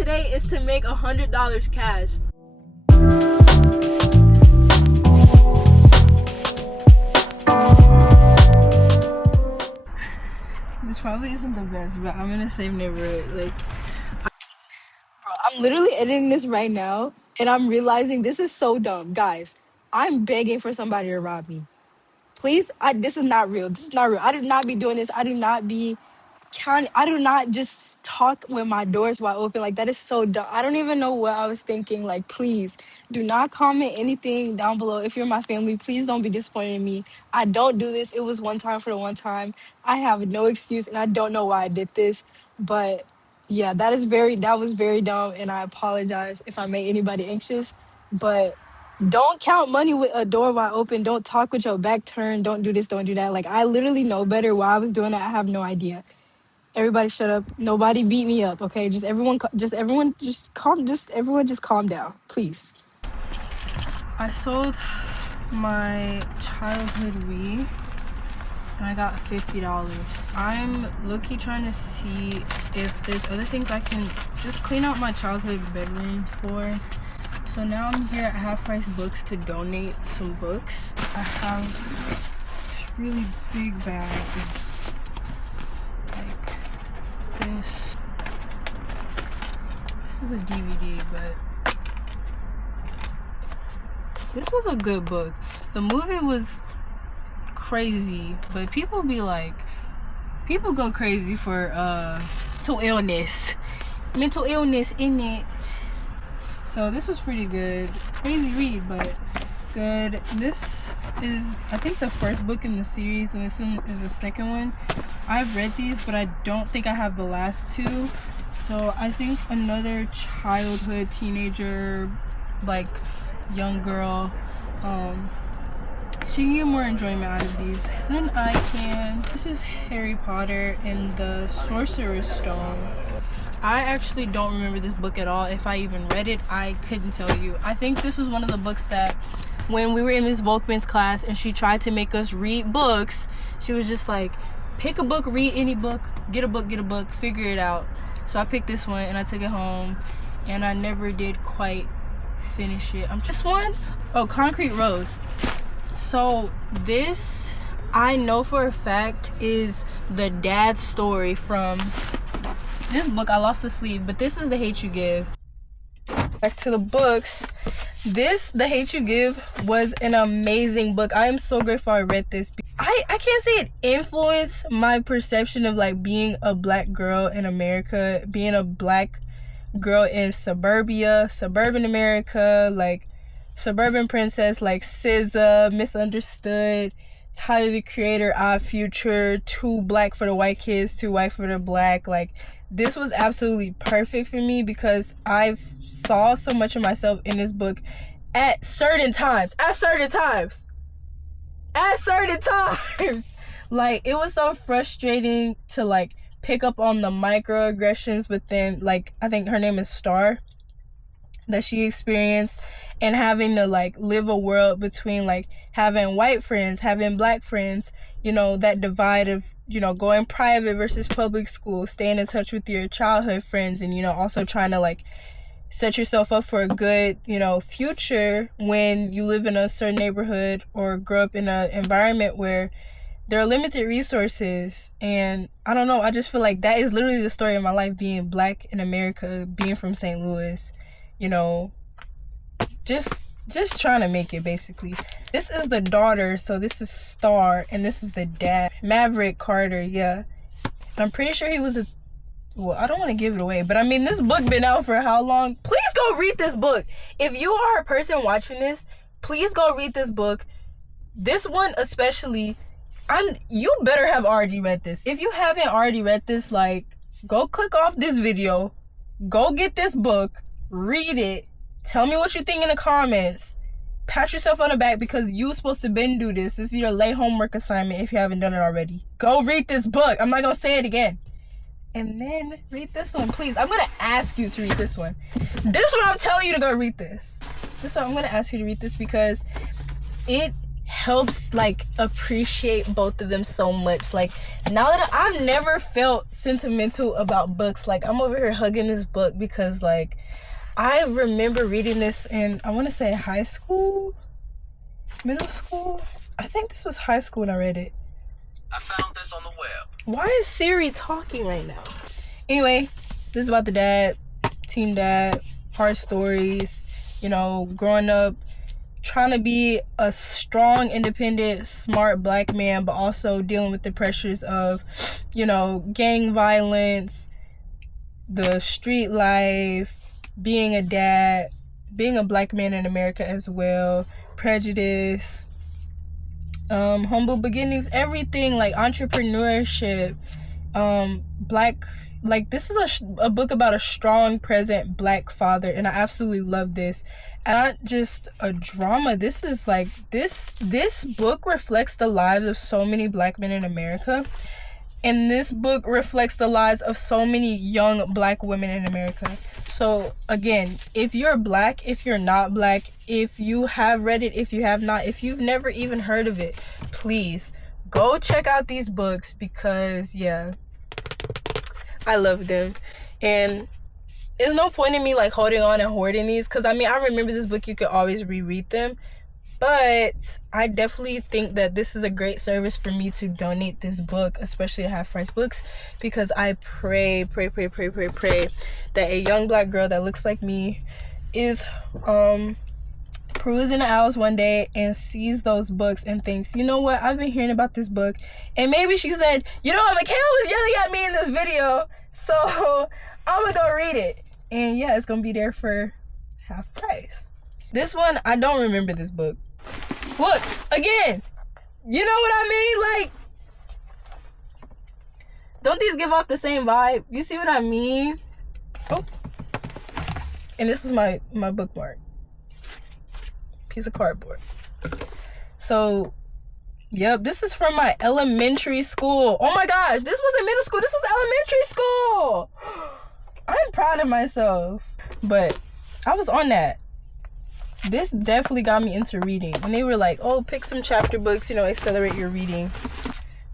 today is to make $100 cash. This probably isn't the best, but I'm in a safe neighborhood. Like, bro, I'm literally editing this right now, and I'm realizing this is so dumb. Guys, I'm begging for somebody to rob me. Please, this is not real. This is not real. I do not be doing this. I do not just talk with my doors wide open. Like, that is so dumb. I don't even know what I was thinking. Like, please do not comment anything down below. If you're my family, please don't be disappointed in me. I don't do this. It was one time for the one time. I have no excuse, and I don't know why I did this. But yeah, that was very dumb, and I apologize if I made anybody anxious. But don't count money with a door wide open. Don't talk with your back turned. Don't do this, don't do that. Like, I literally know better why I was doing that. I have no idea. Everybody shut up. Nobody beat me up, okay? Everyone just calm down, please. I sold my childhood Wii and I got $50. I'm low-key trying to see if there's other things I can just clean out my childhood bedroom for. So now I'm here at Half Price Books to donate some books. I have this really big bag. This is a DVD, but this was a good book. The movie was crazy, but people go crazy for mental illness in it. So this was pretty good. Crazy read, but good. This is, I think, the first book in the series, and this one is the second one. I've read these, but I don't think I have the last two. So I think another childhood, teenager, like young girl, she can get more enjoyment out of these than I can. This is Harry Potter and the Sorcerer's Stone. I actually don't remember this book at all. If I even read it, I couldn't tell you. I think this was one of the books that when we were in Ms. Volkman's class and she tried to make us read books, she was just like, pick a book, read any book, get a book, figure it out. So I picked this one and I took it home and I never did quite finish it. This one, Concrete Rose. So this, I know for a fact, is the dad story from this book. I lost the sleeve, but this is The Hate You Give. Back to the books. The Hate You Give was an amazing book. I am so grateful I read this. I can't say it influenced my perception of like being a black girl in America, being a black girl in suburban America, like suburban princess like SZA, Misunderstood, Tyler the Creator, Odd Future, too black for the white kids, too white for the black. Like, this was absolutely perfect for me because I saw so much of myself in this book at certain times. Like, it was so frustrating to like pick up on the microaggressions within, like, I think her name is Star, that she experienced, and having to like live a world between like having white friends, having black friends, you know, that divide of, you know, going private versus public school, staying in touch with your childhood friends, and, you know, also trying to like set yourself up for a good, you know, future when you live in a certain neighborhood or grow up in an environment where there are limited resources. And I don't know, I just feel like that is literally the story of my life, being black in America, being from St. Louis, you know, just trying to make it, basically. This is the daughter, so this is Star, and this is the dad, Maverick Carter. Yeah, I'm pretty sure he was well, I don't want to give it away, but I mean, this book been out for how long? Please go read this book. If you are a person watching this, please go read this book. This one especially, you better have already read this. If you haven't already read this, like, go click off this video, go get this book, read it, tell me what you think in the comments, pat yourself on the back because you were supposed to do this. This is your late homework assignment if you haven't done it already. Go read this book. I'm not gonna say it again. And then read this one, please. I'm gonna ask you to read this one. This one, I'm telling you to go read this. This one, I'm gonna ask you to read this because it helps like appreciate both of them so much. Like, now that I've never felt sentimental about books, like I'm over here hugging this book because like I remember reading this in, I want to say high school, middle school. I think this was high school when I read it. I found this on the web. Why is Siri talking right now? Anyway, this is about the dad, teen dad, hard stories, you know, growing up, trying to be a strong, independent, smart black man, but also dealing with the pressures of, you know, gang violence, the street life, being a dad, being a black man in America as well, prejudice, humble beginnings, everything, like entrepreneurship, black, like this is a book about a strong present black father, and I absolutely love this. And not just a drama, this is like this book reflects the lives of so many black men in America, and this book reflects the lives of so many young black women in America. So again, if you're black, if you're not black, if you have read it, if you have not, if you've never even heard of it, please go check out these books, because yeah, I love them. And there's no point in me like holding on and hoarding these, because I mean, I remember this book, you could always reread them, but I definitely think that this is a great service for me to donate this book, especially to Half Price Books, because I pray that a young black girl that looks like me is perusing the aisles one day and sees those books and thinks, you know what, I've been hearing about this book, and maybe she said, you know what, Michaela was yelling at me in this video, so I'm gonna go read it. And yeah, it's gonna be there for half price. This one, I don't remember this book. Look, again, you know what I mean? Like, don't these give off the same vibe? You see what I mean? Oh, and this is my bookmark. Piece of cardboard. So, yep, this is from my elementary school. Oh my gosh, this wasn't middle school, this was elementary school. I'm proud of myself. But I was on that. This definitely got me into reading. And they were like, oh, pick some chapter books, you know, accelerate your reading.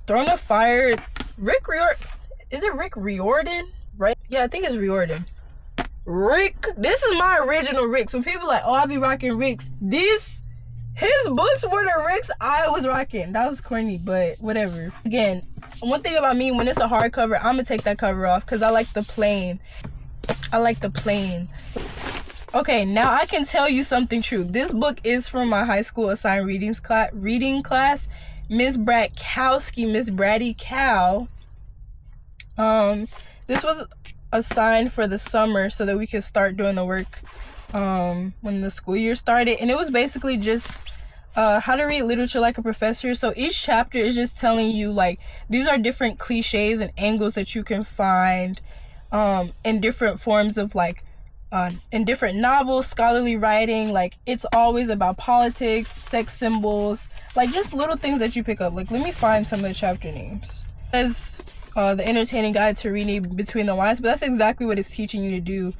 Throne of Fire, Rick Riordan. Is it Rick Riordan? Right? Yeah, I think it's Riordan. Rick, this is my original Ricks. When people are like, oh, I be rocking Ricks, his books were the Ricks I was rocking. That was corny, but whatever. Again, one thing about me, when it's a hardcover, I'm gonna take that cover off because I like the plain. Okay, now I can tell you something true. This book is from my high school assigned reading class. Miss Bratkowski, Miss Brady Cow. This was assigned for the summer so that we could start doing the work when the school year started, and it was basically just how to read literature like a professor. So each chapter is just telling you, like, these are different cliches and angles that you can find in different forms of, like, in different novels, scholarly writing. Like, it's always about politics, sex symbols, like just little things that you pick up. Like, let me find some of the chapter names. As the entertaining guide to reading between the lines, but that's exactly what it's teaching you to do.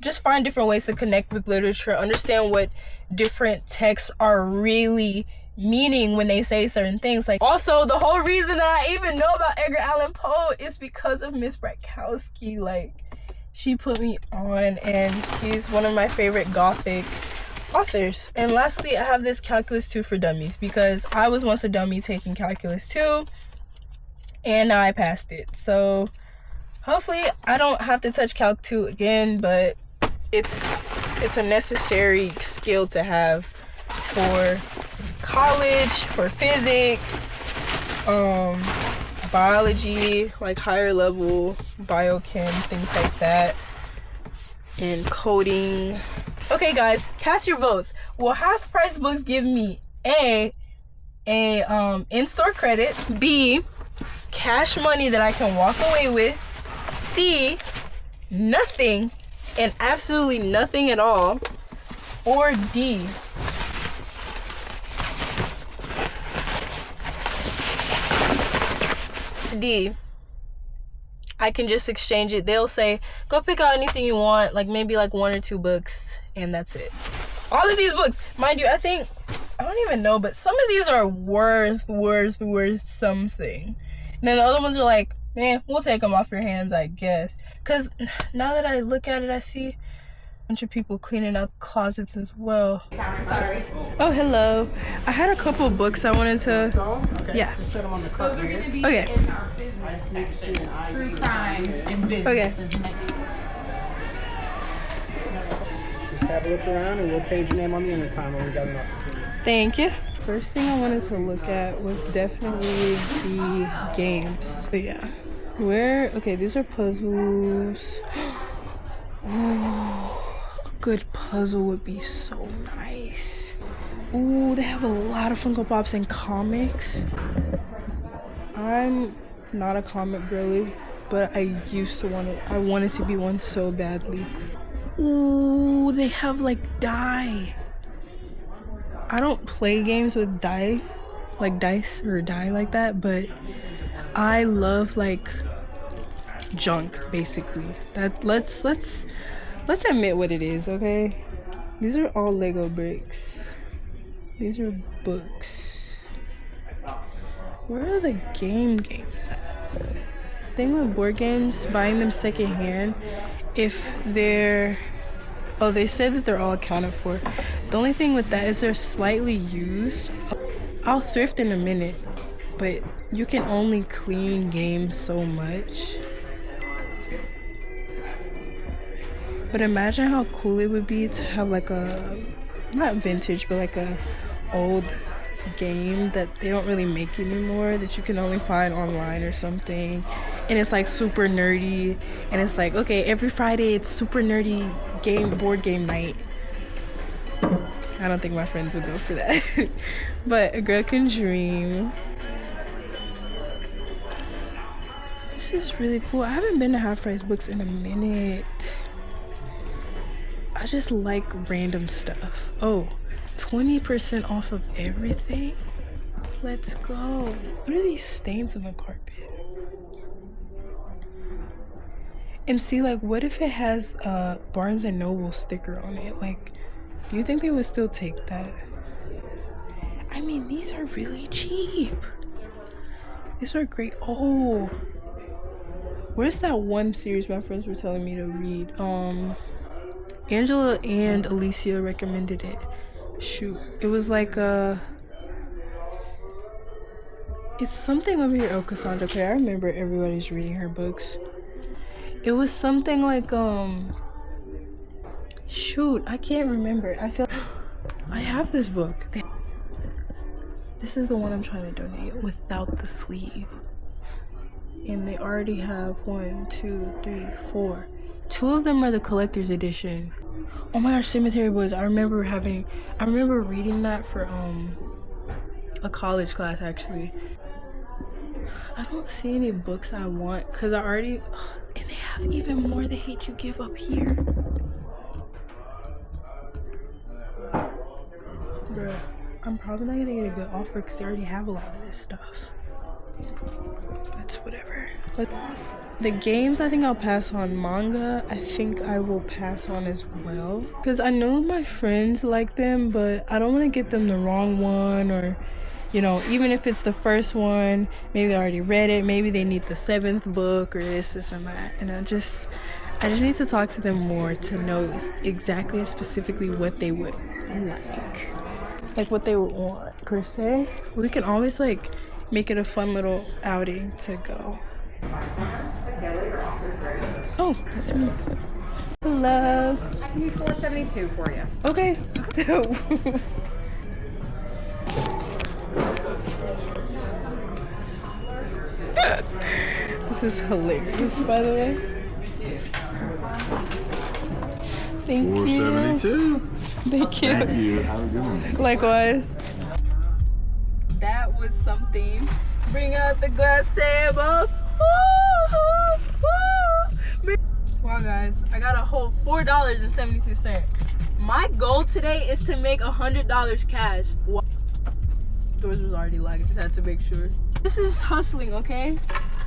Just find different ways to connect with literature, understand what different texts are really meaning when they say certain things. Like, also, the whole reason that I even know about Edgar Allan Poe is because of Miss Bratkowski. Like, she put me on, and he's one of my favorite Gothic authors. And lastly, I have this Calculus 2 for Dummies, because I was once a dummy taking Calculus 2, and now I passed it. So hopefully I don't have to touch Calc 2 again, but it's a necessary skill to have for college, for physics, biology, like higher level biochem, things like that, and coding. Okay guys, cast your votes. Will Half Price Books give me A, in-store credit, B, cash money that I can walk away with, C, nothing and absolutely nothing at all, or D, I can just exchange it. They'll say, go pick out anything you want, like maybe like 1 or 2 books, and that's it. All of these books, mind you, I think I don't even know, but some of these are worth something. And then the other ones are like, man, we'll take them off your hands, I guess. Because now that I look at it, I see a bunch of people cleaning out closets as well. Sorry. Oh, hello. I had a couple books I wanted to... Okay. Yeah. Just set them on the cart. Those are going to be Okay. in our business section. True crime and business. Okay. Just have a look around and we'll page your name on the intercom when we got an opportunity. Thank you. First thing I wanted to look at was definitely the games. But yeah. Okay, these are puzzles. Ooh, a good puzzle would be so nice. Ooh, they have a lot of Funko Pops and comics. I'm not a comic girly, but I wanted to be one so badly. Ooh, they have like die. I don't play games with die, like dice or die like that, but I love like junk basically. Let's admit what it is, okay? These are all Lego bricks. These are books. Where are the games at? Thing with board games, buying them secondhand, if they're... Oh, they said that they're all accounted for. The only thing with that is they're slightly used. I'll thrift in a minute, but you can only clean games so much. But imagine how cool it would be to have like a, not vintage, but like a old game that they don't really make anymore, that you can only find online or something, and it's like super nerdy, and it's like, okay, every Friday it's super nerdy board game night. I don't think my friends would go for that. But a girl can dream. This is really cool. I haven't been to Half Price Books in a minute. I just like random stuff. Oh, 20% off of everything? Let's go. What are these stains on the carpet? And see, like, what if it has a Barnes & Noble sticker on it? Like, do you think they would still take that? I mean, these are really cheap. These are great. Oh, where's that one series my friends were telling me to read? Angela and Alicia recommended it. Shoot, it was like it's something over here. Oh, Cassandra Clare. I remember everybody's reading her books. It was something like shoot, I can't remember. I feel I have this book. This is the one I'm trying to donate without the sleeve. And they already have 1, 2, 3, 4. 2 of them are the collector's edition. Oh my gosh, Cemetery Boys. I remember reading that for a college class actually. I don't see any books I want because I already, and they have even more They Hate You Give up here. Bruh, I'm probably not gonna get a good offer because they already have a lot of this stuff. It's whatever. The games, I think I'll pass on. Manga, I think I will pass on as well. Because I know my friends like them, but I don't want to get them the wrong one, or, you know, even if it's the first one, maybe they already read it, maybe they need the 7th book or this and that. And I just need to talk to them more to know exactly and specifically what they would like what they would want, per se. We can always, like, make it a fun little outing to go. Oh, that's me. Hello. I can do $4.72 for you. Okay. This is hilarious, by the way. Thank you. $4.72. Thank you. Thank you. Have a good one. Likewise. That was something. Bring out the glass tables. Wow, guys, I got a whole $4.72. My goal today is to make $100 cash. Wow. Doors was already locked. I just had to make sure. This is hustling, okay?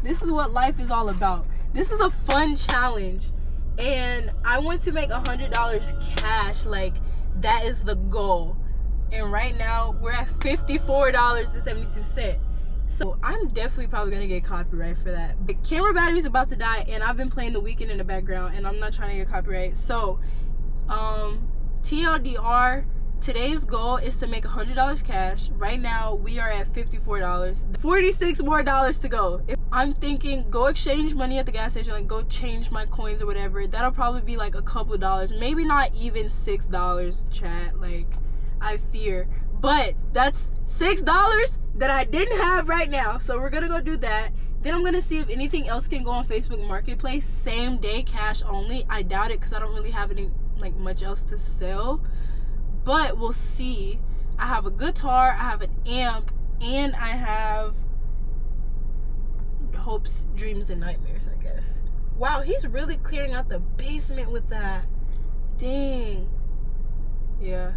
This is what life is all about. This is a fun challenge, and I want to make $100 cash. Like, that is the goal. and right now we're at $54.72. So I'm definitely probably gonna get copyright for that. The camera battery's about to die, and I've been playing The Weeknd in the background, and I'm not trying to get copyright. So TLDR, today's goal is to make $100 cash. Right now we are at $54. 46 more dollars to go. If I'm thinking go exchange money at the gas station, like go change my coins or whatever. That'll probably be like a couple dollars, maybe not even $6, chat. Like, I fear, but that's $6 that I didn't have right now. So we're gonna go do that. Then I'm gonna see if anything else can go on Facebook Marketplace, same day cash only. I doubt it because I don't really have any like much else to sell, but we'll see. I have a guitar, I have an amp, and I have hopes, dreams, and nightmares, I guess. Wow, he's really clearing out the basement with that. Dang. Yeah.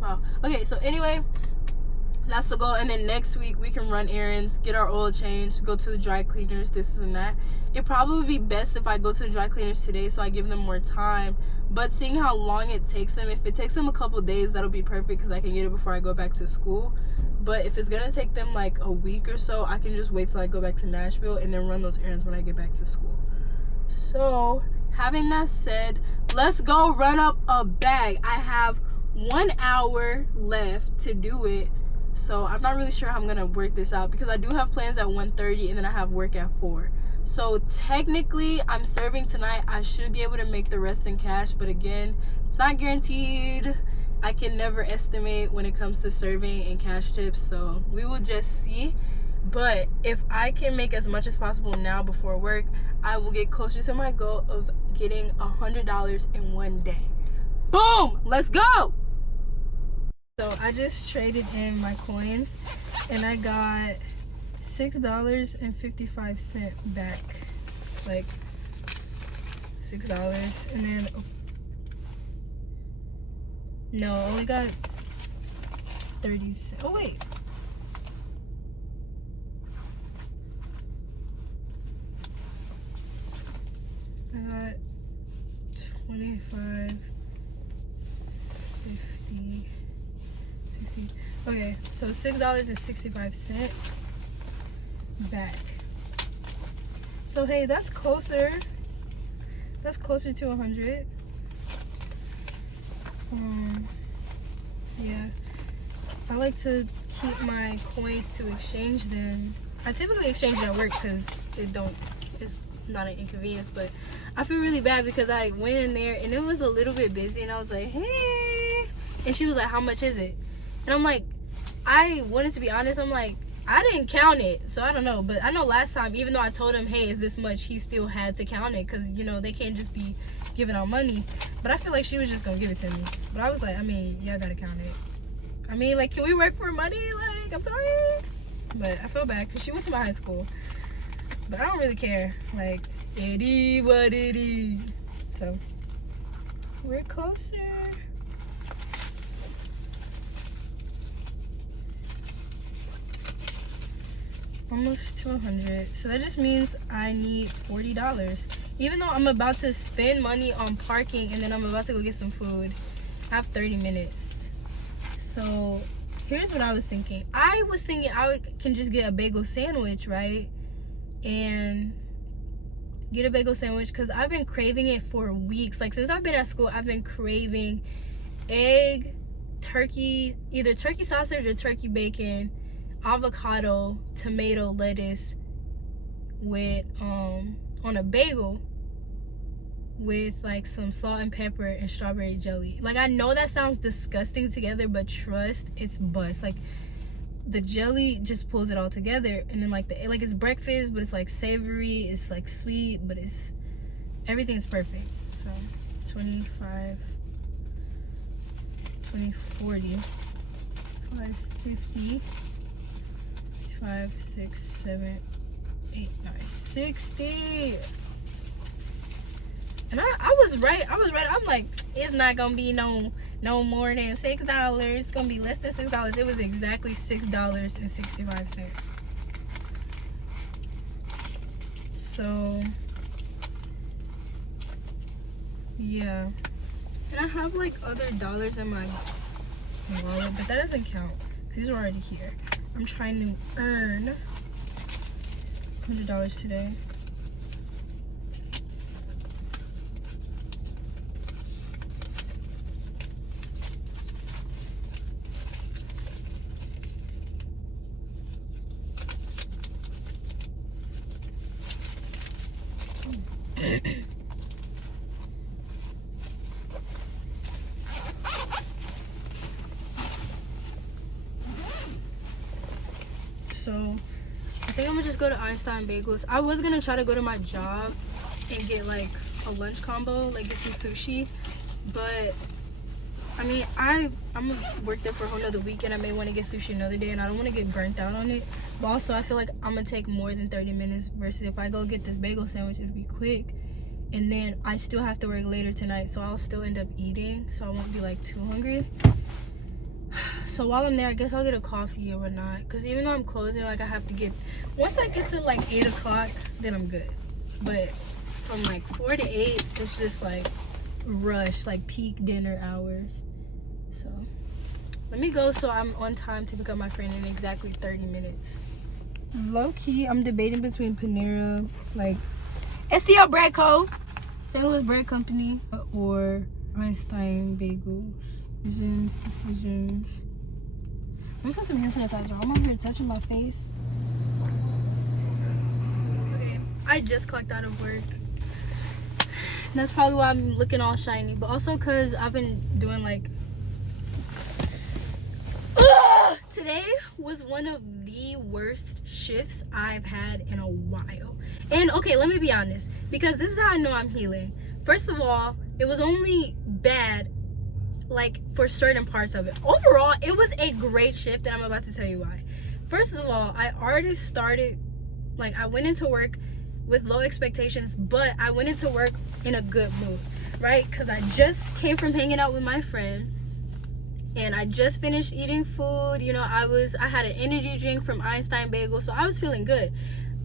Wow. Okay, so anyway, that's the goal. And then next week we can run errands, get our oil changed, go to the dry cleaners, this and that. It probably would be best if I go to the dry cleaners today so I give them more time. But seeing how long it takes them, if it takes them a couple days, that'll be perfect because I can get it before I go back to school. But if it's gonna take them like a week or so, I can just wait till I go back to Nashville and then run those errands when I get back to school. So having that said, let's go run up a bag. I have 1 hour left to do it, so I'm not really sure how I'm gonna work this out because I do have plans at 1:30 and then I have work at 4. So technically I'm serving tonight. I should be able to make the rest in cash, but again, it's not guaranteed. I can never estimate when it comes to serving and cash tips, so we will just see. But if I can make as much as possible now before work, I will get closer to my goal of getting $100 in one day. Boom! Let's go! So I just traded in my coins and I got $6.55 back. Like $6, and then no, I only got 30 cents. Oh wait. I got 25, 50, 60. Okay, so $6.65 back. So hey, that's closer. That's closer to 100. Yeah, I like to keep my coins to exchange them. I typically exchange at work because it's not an inconvenience, but I feel really bad because I went in there and it was a little bit busy and I was like, hey, and she was like, how much is it? And I'm like, I wanted to be honest, I'm like, I didn't count it, so I don't know. But I know last time, even though I told him, hey, is this much, he still had to count it because, you know, they can't just be giving out money. But I feel like she was just gonna give it to me. But I was like, I mean, yeah, gotta count it. I mean, like, can we work for money? Like, I'm sorry. But I feel bad because she went to my high school. But I don't really care. Like, it is what it is. So, we're closer. Almost to 100. So that just means I need $40. Even though I'm about to spend money on parking and then I'm about to go get some food, I have 30 minutes. So here's what I was thinking. I was thinking can just get a bagel sandwich, right? And get a bagel sandwich because I've been craving it for weeks. Like, since I've been at school, I've been craving egg, turkey, either turkey sausage or turkey bacon, avocado, tomato, lettuce with on a bagel with like some salt and pepper and strawberry jelly. Like, I know that sounds disgusting together, but trust, it's bust. Like, the jelly just pulls it all together, and then like it's breakfast, but it's like savory, it's like sweet, but it's everything's perfect. So 25, 20, 40, 550, 5, 6, 7, 8, 9, 60. And I was right. I'm like, it's not gonna be no more than $6. It's gonna be less than $6. It was exactly $6.65. So yeah, And I have like other dollars in my wallet, but that doesn't count. These are already here. I'm trying to earn $100 today. So I think I'm gonna just go to Einstein Bagels. I was gonna try to go to my job and get like a lunch combo, like get some sushi, but I mean I'm gonna work there for a whole nother week and I may want to get sushi another day, and I don't want to get burnt out on it. But also I feel like I'm gonna take more than 30 minutes versus if I go get this bagel sandwich, it'll be quick, and then I still have to work later tonight, so I'll still end up eating, so I won't be like too hungry. So while I'm there, I guess I'll get a coffee or whatnot, because even though I'm closing, like I have to get, once I get to like 8 o'clock, then I'm good. But from like 4 to 8, it's just like rush, like peak dinner hours. So let me go so I'm on time to pick up my friend in exactly 30 minutes. Low key, I'm debating between Panera, like STL Bread Co., St. Louis Bread Company, or Einstein Bagels. Decisions. Let me put some hand sanitizer. I'm over here touching my face. Okay, I just clocked out of work. And that's probably why I'm looking all shiny, but also because I've been doing like today was one of the worst shifts I've had in a while. And okay, let me be honest, because this is how I know I'm healing. First of all, it was only bad like for certain parts of it. Overall, it was a great shift, and I'm about to tell you why. First of all, I already started, like I went into work with low expectations, but I went into work in a good mood, right? Because I just came from hanging out with my friend, and I just finished eating food. You know, I had an energy drink from Einstein Bagel, so I was feeling good.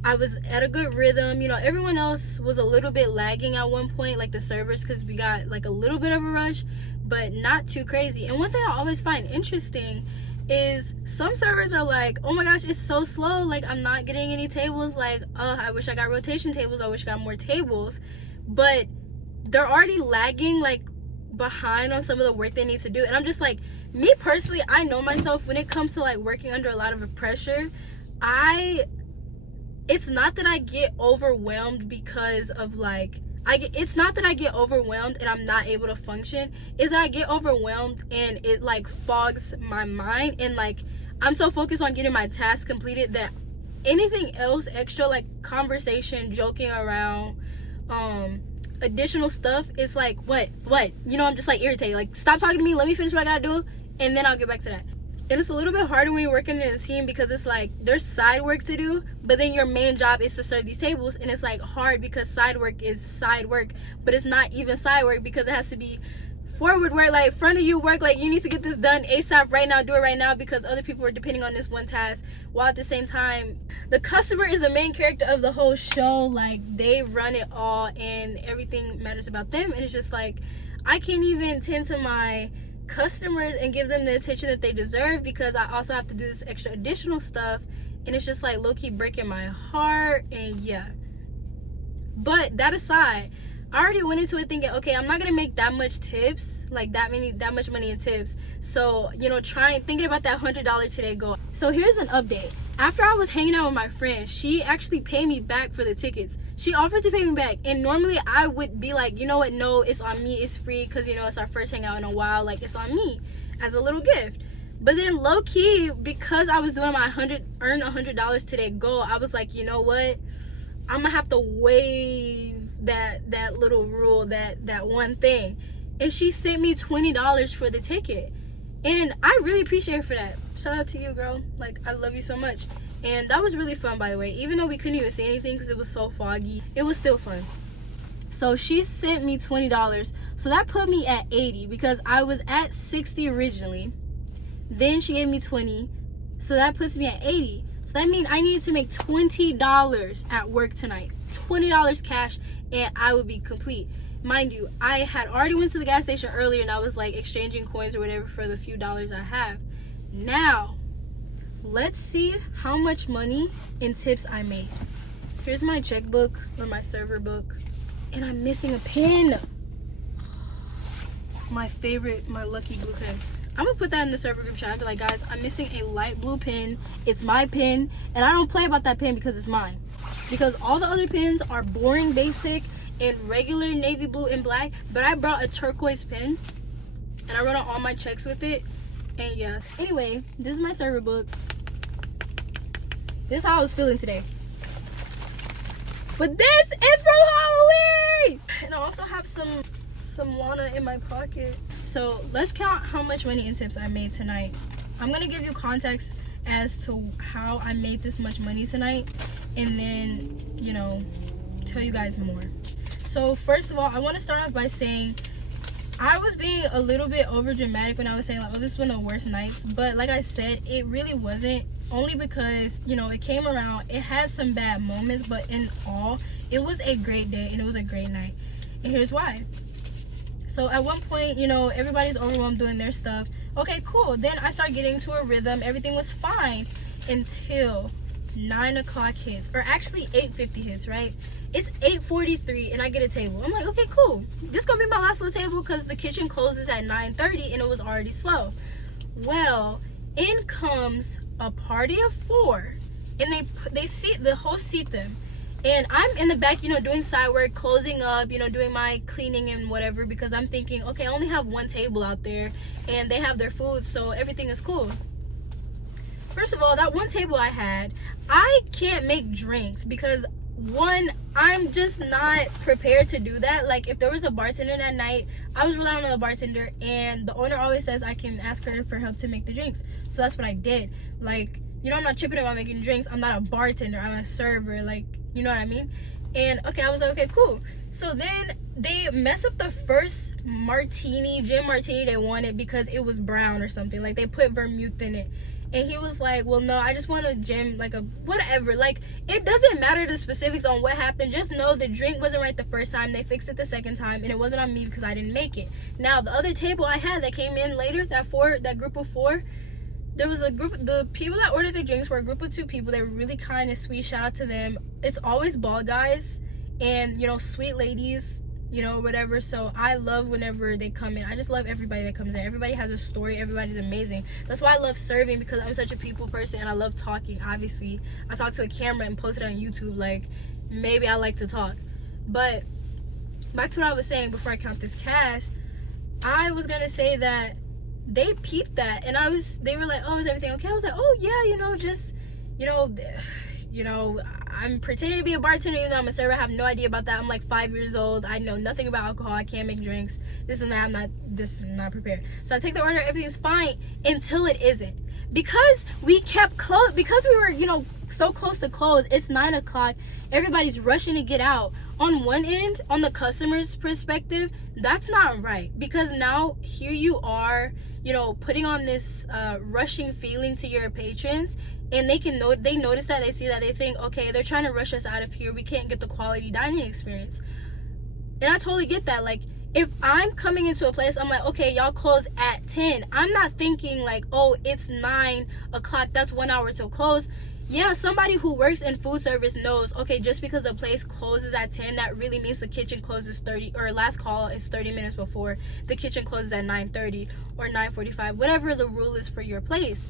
I was at a good rhythm. You know, everyone else was a little bit lagging at one point, like the servers, because we got like a little bit of a rush, but not too crazy. And one thing I always find interesting is some servers are like, oh my gosh, it's so slow, like I'm not getting any tables, like I wish I got rotation tables, I wish I got more tables. But they're already lagging like behind on some of the work they need to do. And I'm just like, me personally, I know myself when it comes to like working under a lot of pressure. It's not that I get overwhelmed because of like it's not that I get overwhelmed and I'm not able to function. It's that I get overwhelmed and it like fogs my mind, and like I'm so focused on getting my tasks completed that anything else extra, like conversation, joking around, additional stuff, is like what you know, I'm just like irritated, like stop talking to me, let me finish what I gotta do, and then I'll get back to that. And it's a little bit harder when you're working in a team because it's like there's side work to do, but then your main job is to serve these tables, and it's like hard because side work is side work, but it's not even side work because it has to be forward work, like front of you work, like you need to get this done ASAP right now, do it right now, because other people are depending on this one task, while at the same time the customer is the main character of the whole show. Like they run it all and everything matters about them, and it's just like I can't even tend to my customers and give them the attention that they deserve because I also have to do this extra additional stuff, and it's just like low-key breaking my heart. And yeah, but that aside, I already went into it thinking, okay, I'm not gonna make that much tips, like that much money in tips, so you know, thinking about that $100 today goal. So here's an update. After I was hanging out with my friend, she actually paid me back for the tickets. She offered to pay me back, and normally I would be like, you know what, no, it's on me, it's free, because you know it's our first hangout in a while, like it's on me as a little gift. But then low-key, because I was doing my earn $100 today goal, I was like, you know what, I'm gonna have to waive that little rule, that one thing. And she sent me $20 for the ticket, and I really appreciate her for that. Shout out to you, girl, like I love you so much. And that was really fun, by the way. Even though we couldn't even see anything because it was so foggy, it was still fun. So she sent me $20, so that put me at 80 because I was at 60 originally. Then she gave me 20, so that puts me at 80. So that means I need to make $20 at work tonight, $20 cash, and I would be complete. mind you, I had already went to the gas station earlier and I was like exchanging coins or whatever for the few dollars I have. Now let's see how much money in tips I made. Here's my checkbook or my server book, and I'm missing a pen. My favorite, my lucky blue pen. I'm gonna put that in the server group chat. I'll be like, guys, I'm missing a light blue pen. It's my pen, and I don't play about that pen because it's mine. Because all the other pens are boring, basic, and regular navy blue and black. But I brought a turquoise pen, and I wrote on all my checks with it. And yeah. Anyway, this is my server book. This is how I was feeling today. But this is from Halloween! And I also have some Lana in my pocket. So let's count how much money in tips I made tonight. I'm gonna give you context as to how I made this much money tonight, and then, you know, tell you guys more. So first of all, I want to start off by saying I was being a little bit over dramatic when I was saying like, oh, this is one of the worst nights. But like I said, it really wasn't, only because, you know, it came around, it had some bad moments, but in all, it was a great day and it was a great night. And here's why. So at one point, you know, everybody's overwhelmed doing their stuff. Okay, cool. Then I started getting to a rhythm. Everything was fine until 9 o'clock hits, or actually 8:50 hits, right? It's 8:43 and I get a table. I'm like, okay, cool. This gonna be my last little table because the kitchen closes at 9:30 and it was already slow. Well, in comes a party of 4, and they seat the host seat them, and I'm in the back, you know, doing side work, closing up, you know, doing my cleaning and whatever, because I'm thinking, okay, I only have one table out there and they have their food, so everything is cool. First of all, that one table I had, I can't make drinks because, one, I'm just not prepared to do that. Like, if there was a bartender that night, I was relying on the bartender, and the owner always says I can ask her for help to make the drinks. So that's what I did. Like, you know, I'm not tripping about making drinks. I'm not a bartender. I'm a server. Like, you know what I mean? And okay, I was like, okay, cool. So then they messed up the first martini, gin martini they wanted, because it was brown or something. Like, they put vermouth in it. And he was like, well, no, I just want a gin, like a whatever. Like, it doesn't matter the specifics on what happened. Just know the drink wasn't right the first time. They fixed it the second time, and it wasn't on me because I didn't make it. Now, the other table I had that came in later, that group of 4, there was a group, the people that ordered the drinks were a group of 2 people. They were really kind and sweet. Shout out to them. It's always bald guys and, you know, sweet ladies, you know, whatever. So I love whenever they come in. I just love everybody that comes in. Everybody has a story. Everybody's amazing. That's why I love serving, because I'm such a people person and I love talking. Obviously, I talk to a camera and post it on YouTube. Like, maybe I like to talk. But back to what I was saying before I count this cash, I was gonna say that they peeped that, and they were like, oh, is everything okay? I was like, oh yeah, you know, just, you know, I'm pretending to be a bartender even though I'm a server. I have no idea about that. I'm like 5 years old. I know nothing about alcohol. I can't make drinks. This and that. I'm not prepared. So I take the order. Everything's fine until it isn't. Because we kept close, because we were, you know, so close to close. It's 9 o'clock. Everybody's rushing to get out. On one end, on the customer's perspective, that's not right. Because now here you are, you know, putting on this rushing feeling to your patrons. And they notice that, they see that, they think, okay, they're trying to rush us out of here. We can't get the quality dining experience. And I totally get that. Like, if I'm coming into a place, I'm like, okay, y'all close at 10. I'm not thinking like, oh, it's 9 o'clock. That's 1 hour till close. Yeah, somebody who works in food service knows, okay, just because the place closes at 10, that really means the kitchen closes 30, or last call is 30 minutes before. The kitchen closes at 9:30 or 9:45, whatever the rule is for your place.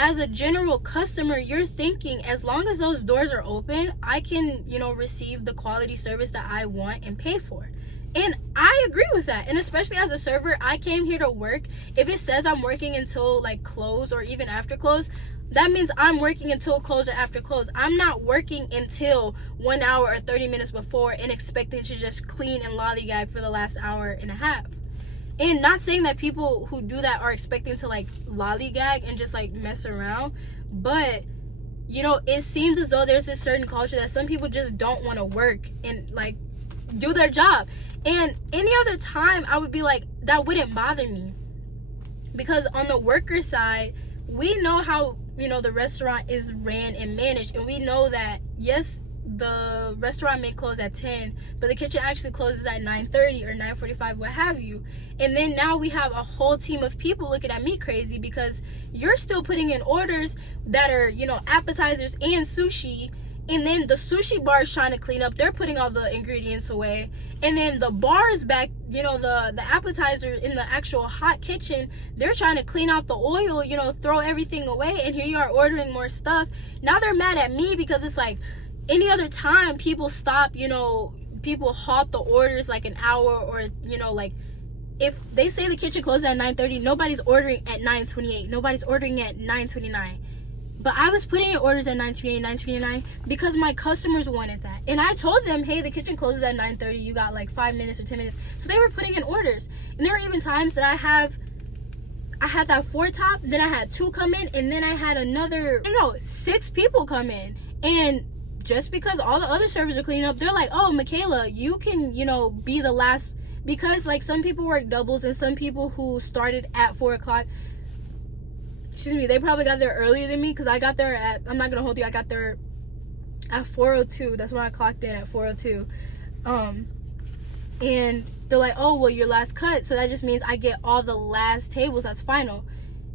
As a general customer, you're thinking, as long as those doors are open, I can, you know, receive the quality service that I want and pay for. And I agree with that. And especially as a server, I came here to work. If it says I'm working until like close or even after close, that means I'm working until close or after close. I'm not working until 1 hour or 30 minutes before and expecting to just clean and lollygag for the last hour and a half. And not saying that people who do that are expecting to like lollygag and just like mess around, but you know, it seems as though there's this certain culture that some people just don't want to work and like do their job. And any other time I would be like, that wouldn't bother me, because on the worker side, we know how, you know, the restaurant is ran and managed, and we know that, yes, the restaurant may close at 10, but the kitchen actually closes at 9:30 or 9:45, what have you. And then now we have a whole team of people looking at me crazy because you're still putting in orders that are, you know, appetizers and sushi. And then the sushi bar is trying to clean up. They're putting all the ingredients away. And then the bar is back, you know, the appetizer in the actual hot kitchen. They're trying to clean out the oil, you know, throw everything away. And here you are ordering more stuff. Now they're mad at me because it's like any other time people stop, you know, people halt the orders like an hour or, you know, like if they say the kitchen closes at 9:30, nobody's ordering at 9:28. Nobody's ordering at 9:29. But I was putting in orders at 9:28, 9:29 because my customers wanted that. And I told them, hey, the kitchen closes at 9:30. You got like 5 minutes or 10 minutes. So they were putting in orders. And there were even times that I had that 4 top, then I had 2 come in, and then I had another, 6 people come in. And just because all the other servers are cleaning up, they're like, oh, Michaela, you can, you know, be the last. Because like some people work doubles and some people who started at 4 o'clock, they probably got there earlier than me because I got there at, I'm not gonna hold you, I got there at 4:02. That's when I clocked in at 4:02. And they're like, oh, well, your last cut, so that just means I get all the last tables as final.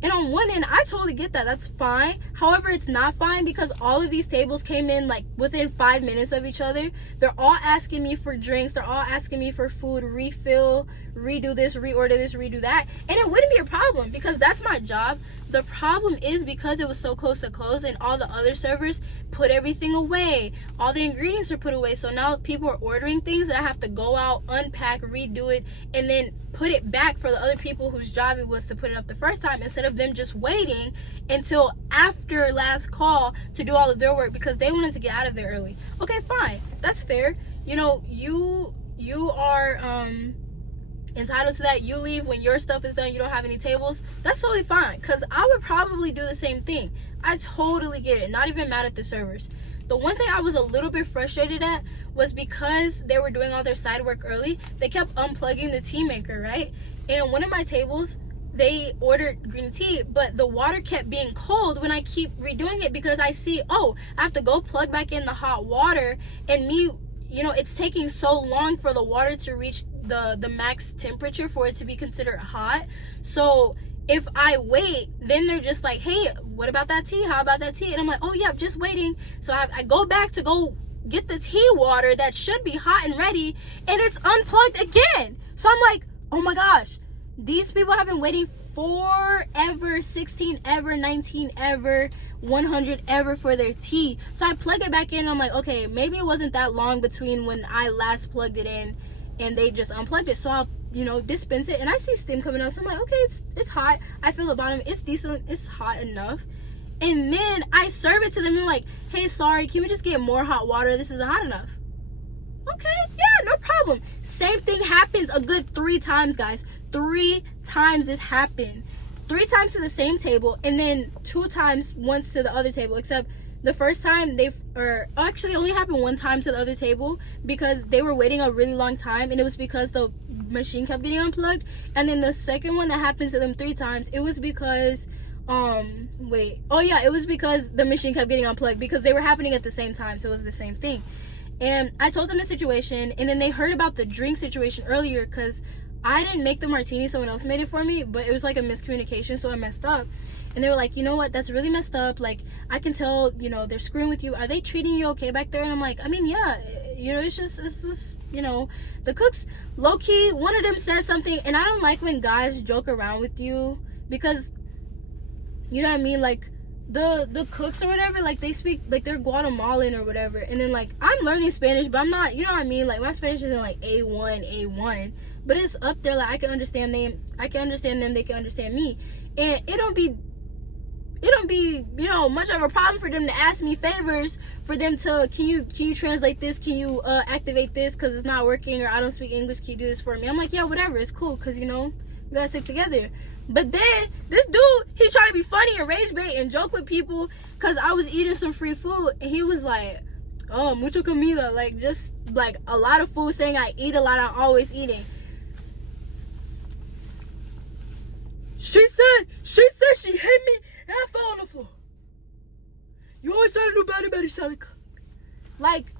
And on one end, I totally get that. That's fine. However, it's not fine because all of these tables came in like within 5 minutes of each other. They're all asking me for drinks. They're all asking me for food, refill, redo this, reorder this, redo that. And it wouldn't be a problem because that's my job. The problem is because it was so close to close and all the other servers put everything away. All the ingredients are put away. So now people are ordering things that I have to go out, unpack, redo it, and then put it back for the other people whose job it was to put it up the first time instead of them just waiting until after last call to do all of their work because they wanted to get out of there early. Okay, fine. That's fair. You know, you are entitled to that. You leave when your stuff is done, you don't have any tables, that's totally fine because I would probably do the same thing. I totally get it. Not even mad at the servers. The one thing I was a little bit frustrated at was because they were doing all their side work early, they kept unplugging the tea maker, right? And one of my tables, they ordered green tea, but the water kept being cold when I keep redoing it because I see, oh, I have to go plug back in the hot water, and me, you know, it's taking so long for the water to reach the max temperature for it to be considered hot. So if I wait, then they're just like, hey, what about that tea? How about that tea? And I'm like, oh yeah, I'm just waiting. So I go back to go get the tea water that should be hot and ready, and it's unplugged again. So I'm like, oh my gosh, these people have been waiting forever, 16 ever, 19 ever, 100 ever for their tea. So I plug it back in. I'm like, okay, maybe it wasn't that long between when I last plugged it in and they just unplugged it. So I'll, you know, dispense it, and I see steam coming out. So I'm like, okay, it's hot. I feel the bottom, it's decent, it's hot enough. And then I serve it to them and like, hey, sorry, can we just get more hot water? This isn't hot enough. Okay, yeah, no problem. Same thing happens a good 3 times, guys. 3 times this happened. 3 times to the same table, and then 2 times once to the other table, except the first time actually only happened 1 time to the other table because they were waiting a really long time, and it was because the machine kept getting unplugged. And then the second one that happened to them 3 times, it was because it was because the machine kept getting unplugged because they were happening at the same time, so it was the same thing. And I told them the situation, and then they heard about the drink situation earlier because I didn't make the martini, someone else made it for me, but it was like a miscommunication, so I messed up. And they were like, you know what, that's really messed up. Like, I can tell, you know, they're screwing with you. Are they treating you okay back there? And I'm like, I mean, yeah, you know, it's just, you know, the cooks, low-key, one of them said something, and I don't like when guys joke around with you because, you know what I mean, like, the cooks or whatever, like, they speak, like, they're Guatemalan or whatever, and then, like, I'm learning Spanish, but I'm not, you know what I mean, like, my Spanish isn't, like, A1, but it's up there, like, I can understand them, they can understand me, and it don't be, you know, much of a problem for them to ask me favors, for them to, can you translate this, can you activate this, because it's not working, or I don't speak English, can you do this for me? I'm like, yeah, whatever, it's cool, because, you know, we gotta stick together. But then this dude, he tried to be funny and rage bait and joke with people because I was eating some free food, and he was like, oh, mucho comida, like, just like a lot of food, saying I eat a lot, I'm always eating. She said she hit me and I fell on the floor. You always try to do better, Shanika. Like,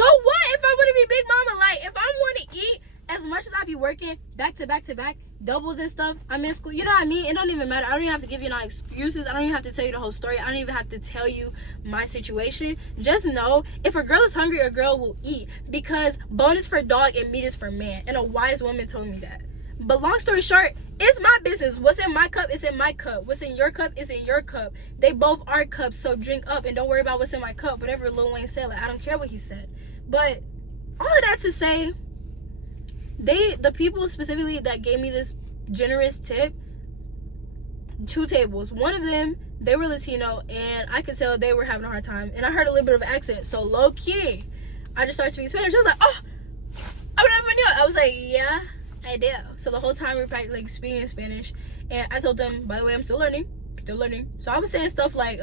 So what if I want to be big mama? Like, if I want to eat as much as I be working back to back to back, doubles and stuff, I'm in school, you know what I mean? It don't even matter. I don't even have to give you no excuses. I don't even have to tell you the whole story. I don't even have to tell you my situation. Just know, if a girl is hungry, a girl will eat, because bone is for dog and meat is for man. And a wise woman told me that. But long story short, it's my business. What's in my cup is in my cup. What's in your cup is in your cup. They both are cups, so drink up and don't worry about what's in my cup. Whatever Lil Wayne said, like, I don't care what he said. But all of that to say, the people specifically that gave me this generous tip, 2 tables. One of them, they were Latino, and I could tell they were having a hard time. And I heard a little bit of accent, so low key, I just started speaking Spanish. I was like, oh, I was like, yeah, I do. So the whole time we were practicing, like, speaking Spanish, and I told them, by the way, I'm still learning. So I was saying stuff like,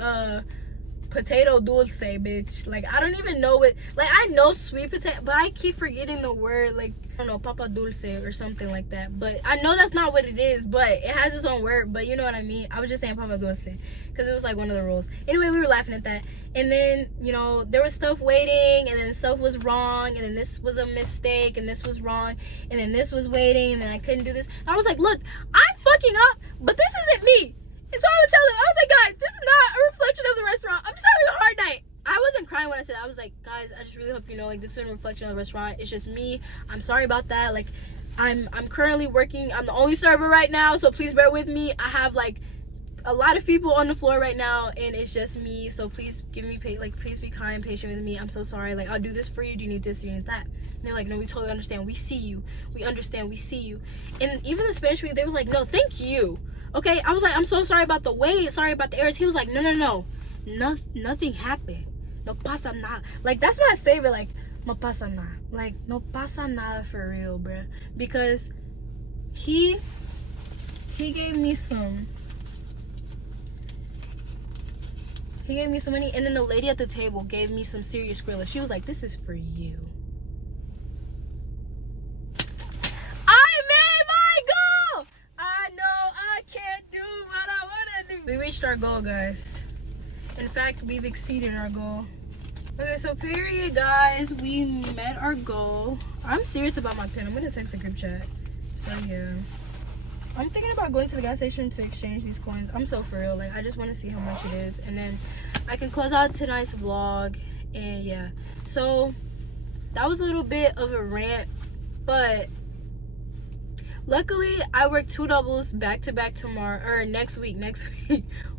potato dulce, bitch. Like, I don't even know what, like, I know sweet potato, but I keep forgetting the word, like, I don't know, papa dulce or something like that. But I know that's not what it is, but it has its own word. But you know what I mean? I was just saying papa dulce because it was like one of the rules. Anyway, we were laughing at that. And then, you know, there was stuff waiting, and then stuff was wrong, and then this was a mistake, and this was wrong, and then this was waiting, and then I couldn't do this. And I was like, look, I'm fucking up, but this isn't me. And so I would tell them, I was like, guys, this is not a reflection of the restaurant. I'm just having a hard night. I wasn't crying when I said it. I was like, guys, I just really hope you know, like, this isn't a reflection of the restaurant. It's just me. I'm sorry about that. Like, I'm currently working. I'm the only server right now, so please bear with me. I have, like, a lot of people on the floor right now, and it's just me. So please give me, please be kind, patient with me. I'm so sorry. Like, I'll do this for you. Do you need this? Do you need that? And they're like, no, we totally understand. We see you. We understand. We see you. And even the Spanish people, they were like, no, thank you. Okay, I was like, I'm so sorry about the wait, sorry about the errors. He was like, no, nothing happened. No pasa nada. Like, that's my favorite, like, no pasa nada. Like, no pasa nada for real, bruh. Because he gave me some money, and then the lady at the table gave me some serious Skrilla. She was like, this is for you. We reached our goal, guys. In fact, we've exceeded our goal. Okay, so period, guys. We met our goal. I'm serious about my pen. I'm gonna text the group chat. So yeah, I'm thinking about going to the gas station to exchange these coins. I'm so for real. Like, I just want to see how much it is, and then I can close out tonight's vlog. And yeah, so that was a little bit of a rant, but luckily, I work 2 doubles back to back tomorrow, or next week.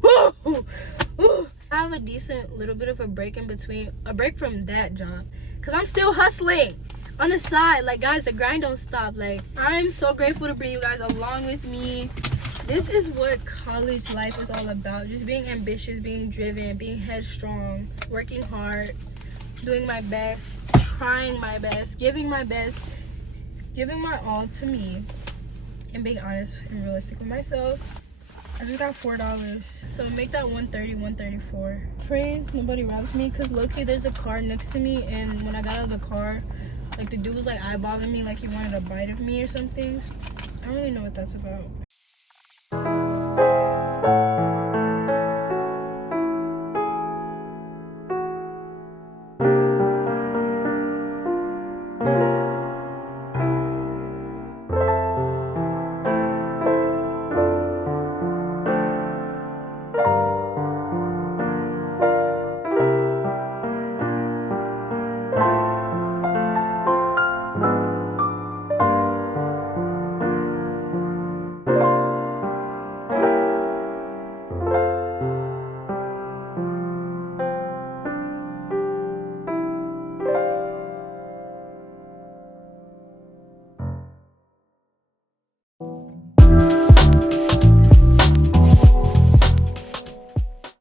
Woo! Woo! I have a decent little bit of a break in between, a break from that job, because I'm still hustling on the side. Like, guys, the grind don't stop. Like, I'm so grateful to bring you guys along with me. This is what college life is all about. Just being ambitious, being driven, being headstrong, working hard, doing my best, trying my best, giving my my all to me, and being honest and realistic with myself. I just got $4, so make that 130, 134. Pray nobody robs me, because low-key there's a car next to me, and when I got out of the car, like, the dude was like eyeballing me like he wanted a bite of me or something. I don't really know what that's about.